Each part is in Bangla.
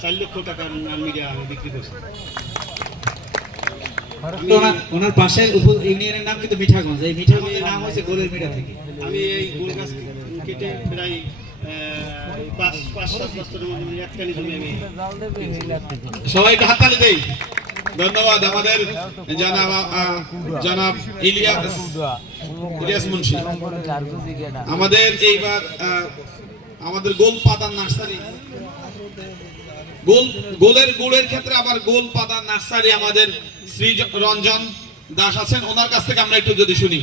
4 লক্ষ টাকার মিডিয়া আমি বিক্রি করছি। ওনার পাশে ইউনিয়নের নাম কিন্তু মিঠাগঞ্জ, এই মিঠাগঞ্জের নাম হয়েছে গোলের মিঠা থেকে। আমি এই গোল গাছ কেটে প্রায় 5-7 বছরের মধ্যে একটানি জমি আমি সবাই একটু হাততালি দেই। ধন্যবাদ আমাদের জনাব ইলিয়াস মুন্সি। আমাদের এইবার আমাদের গোল পাতার নার্সারি, গোলের গুড়ের ক্ষেত্রে আবার গোল পাতার নার্সারি আমাদের শ্রী রঞ্জন দাস আছেন, ওনার কাছ থেকে আমরা একটু যদি শুনি।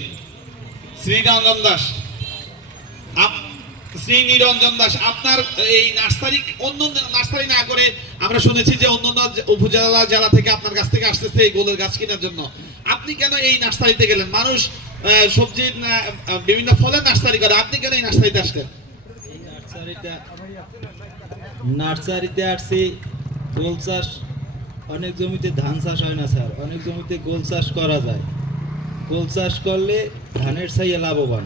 শ্রী রঞ্জন দাস, শ্রী নিরঞ্জন দাস, আপনার এই নার্সারি অন্য নার্সারি না করে আমরা শুনেছি যে অন্য উপজেলা জেলা থেকে আপনার কাছ থেকে আসতেছে এই গোলের গাছ কেনার জন্য। আপনি কেন এই নার্সারিতে গেলেন? মানুষ সবজির বিভিন্ন ফলের নার্সারি করে, আপনি কেন এই নার্সারিতে আসলেন? নার্সারিতে আসছি গোল চাষ, অনেক জমিতে ধান চাষ হয় না স্যার, অনেক জমিতে গোল চাষ করা যায়। গোল চাষ করলে ধানের চাইয়ে লাভবান।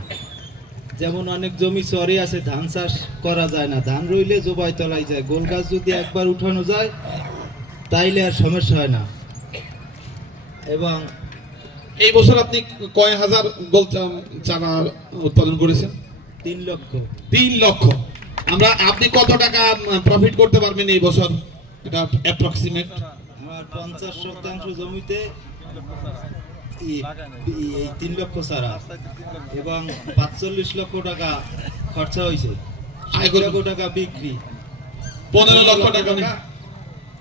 যেমন অনেক জমি চরে আছে ধান চাষ করা যায় না, ধান রইলে জোবাই তলাই যায়। গোল গাছ যদি একবার উঠানো যায় তাইলে আর সমস্যা হয় না। এবং এই বছর আপনি কয় হাজার গোল চারা উৎপাদন করেছেন? 3 লক্ষ। 3 লক্ষ। আপনি কত টাকা প্রফিট করতে পারবেন এই বছর? এটা অ্যাপ্রক্সিমেট আমার 50% জমিতে এই 3 লক্ষ চারা এবং 45 লক্ষ টাকা খরচা হয়েছে, 7 লক্ষ টাকা বিক্রি, 15 লক্ষ টাকা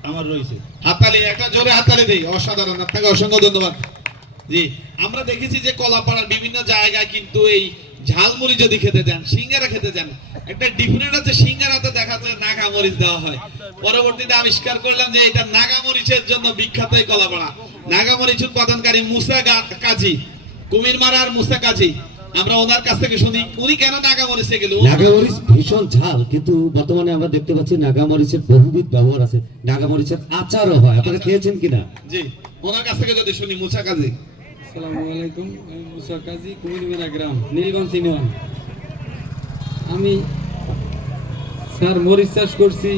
আমার রয়েছে। হাততালি, একটা জোরে হাততালি দেই। অসাধারণ, আপনাকে অসংখ্য ধন্যবাদ। জি, আমরা দেখেছি যে কলাপাড়ার বিভিন্ন জায়গায় কিন্তু এই ঝালমুড়ি যদি খেতে যান, সিঙ্গারা খেতে যান, একটা ডিফারেন্ট আছে, সিঙ্গারাতে দেখা যায় নাগামরিচ দেওয়া হয়। পরবর্তীতে আবিষ্কার করলাম যে এটা নাগামরিচের জন্য বিখ্যাত এই কলাপাড়া। নাগামরিচ উৎপাদনকারী মুসা কাজী, কুমিরমারার মুসা কাজী, আমরা ওনার কাছ থেকে শুনি উনি কেন নাগামরিচে গেল। নাগামরিচ ভীষণ ঝাল, কিন্তু বর্তমানে আমরা দেখতে পাচ্ছি নাগামরিচের বহুবিধ ব্যবহার আছে, নাগামরিচের আচারও হয়। আপনারা খেয়েছেন কিনা? জি, ওনার কাছ থেকে যদি শুনি। মুসা কাজী, আসসালামু আলাইকুম। আমি মুসা কাজী, কুমিরমিরা গ্রাম, নীলগঞ্জ ইউনিয়ন। আমি স্যার মরিচ চাষ করছি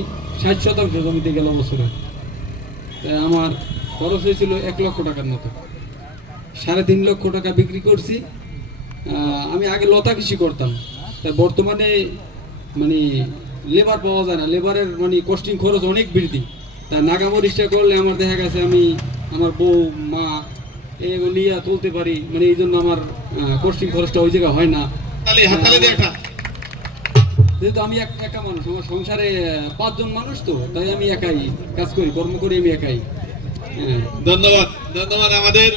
60 শতাংশ জমিতে গেল বছরে। আমার খরচ হয়েছিল 1 লক্ষ টাকার মতো, 3.5 লক্ষ টাকা বিক্রি করছি। আমি আগে লতা কৃষি করতাম, তাই বর্তমানে মানে লেবার পাওয়া যায় না, লেবারের মানে কস্টিং খরচ অনেক বৃদ্ধি। তাই নাগামরিচটা করলে আমার দেখা গেছে আমি আমার বউ মা এগুলো নিয়ে তুলতে পারি, মানে এই জন্য আমার কস্টিং খরচটা ওই জায়গায় হয় না। যেহেতু আমি একা মানুষ, আমার সংসারে 5 জন মানুষ, তো তাই আমি একাই কাজ করি, কর্ম করি আমি একাই। ধন্যবাদ আমাদের